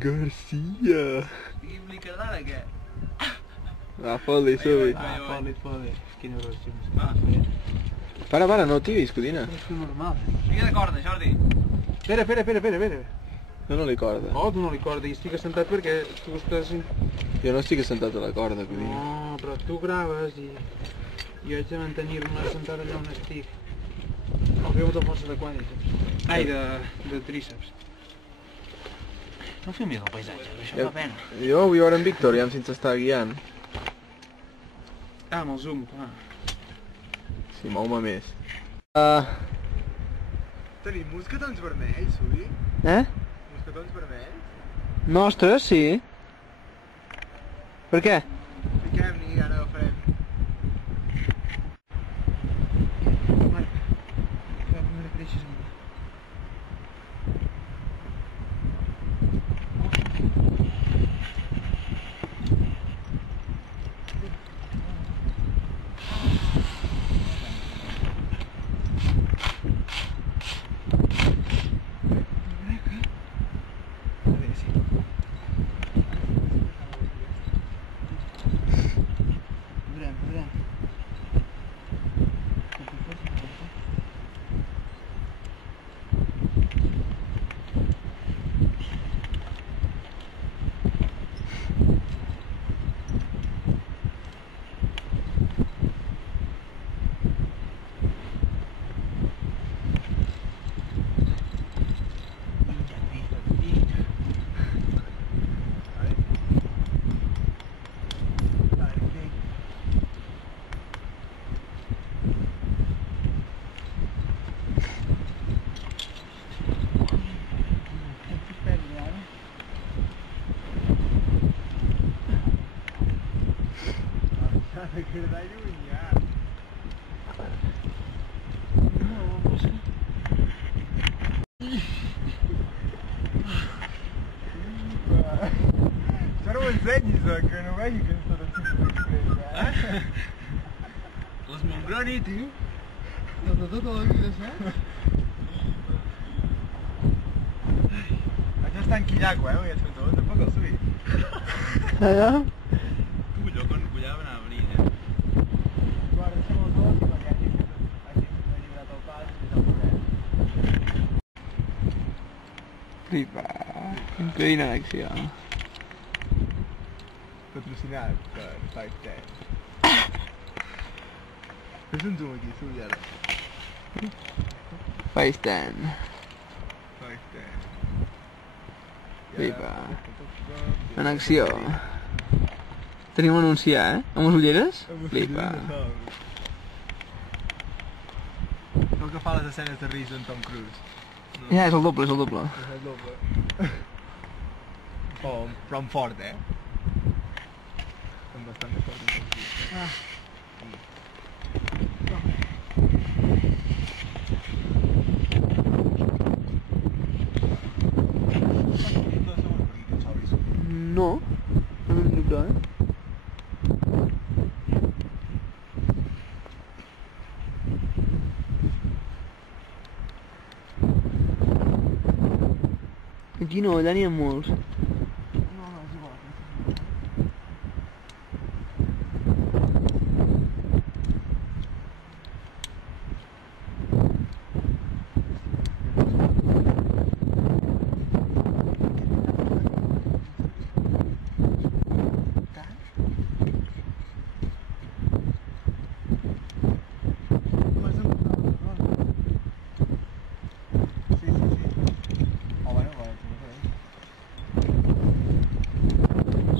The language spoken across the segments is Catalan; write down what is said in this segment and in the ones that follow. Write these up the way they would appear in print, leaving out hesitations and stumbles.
Garcia. Digui'm-li català de què? Va, fot-li, som-hi. Fot-li. Quina gràcia. Para, no tiris, codina. És que normal. Fica de corda, Jordi. Espera. Jo no li corda. Oh, tu no li corda, i estic assentat perquè tu estàs... Jo no estic assentat a la corda, codina. No, però tu graves i jo haig de mantenir-me assentat allà on estic. O feu de força de quàdriceps. Ai, de tríceps. No filmis el paisatge, això fa pena. Jo vull veure en Víctor, ja si ens està guiant. Ah, amb el zoom, clar. Sí, mou-me més. Tenim mosquetons vermells, ui? Eh? Mosquetons vermells? Nostres, sí. Per què? Fiquem-n'hi, ara ho farem. Marc, no li creixis amb mi. Queda llunyà. Això no ho ensenyis, que no vegi que ens tot el tipus de Les Montgroni, tio. De tota la vida, saps? Això està enquillaco, eh? Aquest cantó, tampoc el suït. Allà? Tu, allò quan collava anava a venir, eh? Guarda, deixem els dos i perquè hagi alliberat el pas i el poder. Flipa. Codina en acció. Patrocinat per 510. Fes un zoom aquí, surt ara. FaceTime. 510. Flipa. En acció. Tenim un anunciar, eh? Amb les ulleres? Flipa. No que fa les escenes de risc d'en Tom Cruise. Ja, és el doble, és el doble. És el doble. Però amb fort, eh? Estem bastant d'acord amb Tom Cruise. No. No m'hem dubtat, eh? Aquí no, allà n'hi ha molts.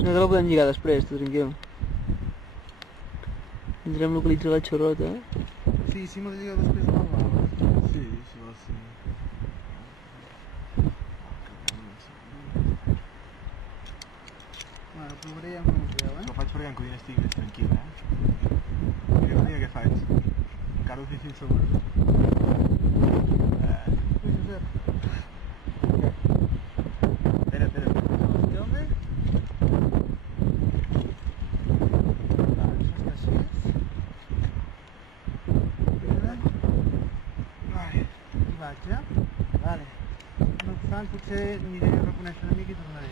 Si no te la podem lligar després, tu tranquil. Tindrem localitzar la xorrota, eh? Sí, sí, me la lliga després de parlar. Sí, sí, vols sí. Bueno, provaré ja com us veu, Ho faig perquè en Codina estigui més tranquil, eh? Mira, mira què faig. Encara ho tinc fins segur. Josep. Espera. Escolta-me. Això està així. Espera. Vale. I vaig, ja? Vale. No obstant, potser aniré a reconèixer una mica i tornaré.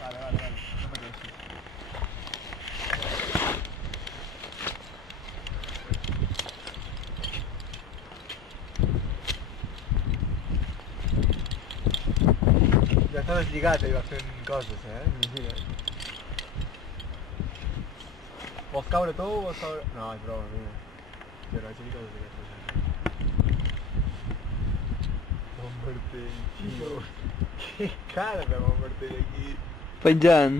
Vale, no pateixis. Ja està deslligat i va fent coses, imagina't. Vols caure tu o vols caure... No, és broma, mira. Jo no, així coses d'aquestes. Bon martell, xio. Que cara de bon martell aquí. Penjant.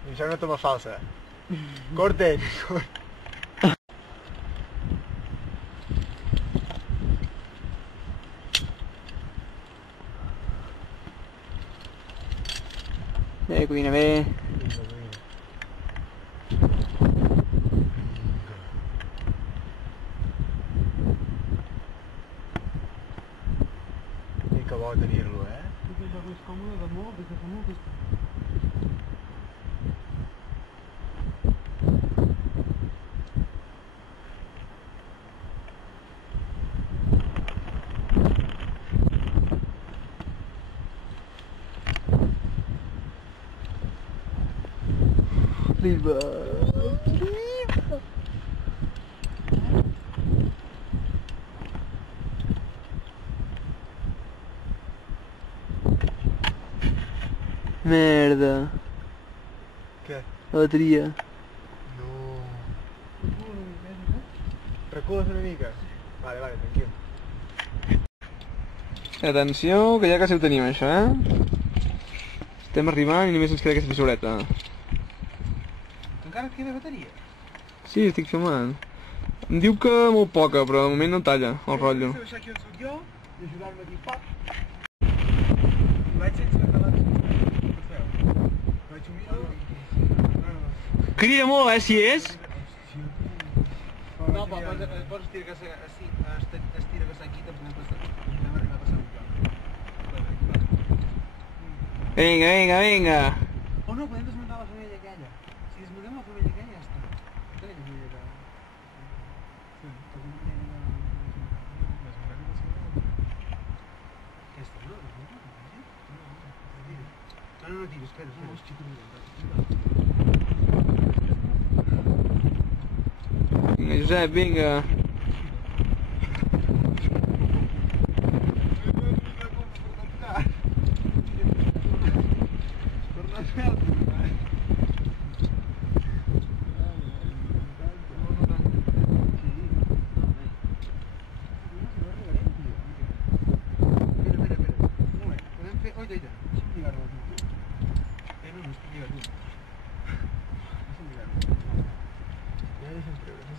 I això és una toma falsa. Corten! Cuina bé. I que bo tenir-lo, Tu tens el més còmode de molt, des de fa molt temps. Liba. Merda. Què? La bateria. No. Recules una mica? Vale, tranquil. Atenció, que ja quasi ho tenim, això, Estem arribant i només ens queda aquesta fissureta. Encara et queda bateria? Sí, estic filmant. Em diu que molt poca, però de moment no talla el rotllo. Deixar aquí on soc jo i ajudar-me aquí, pap. Vaig sense relats. Vaig humir. Crida molt, si és? No, però pots estirar que està aquí, tampoc podem arribar a passar un lloc. Vinga. O no, podem desmuntar la femella aquella. Si desmuntem la femella aquella ja està. Què és femella aquella? Aquesta, no? No, tira, espera. Vinga, Josep, vinga. Ja deixa'm treure.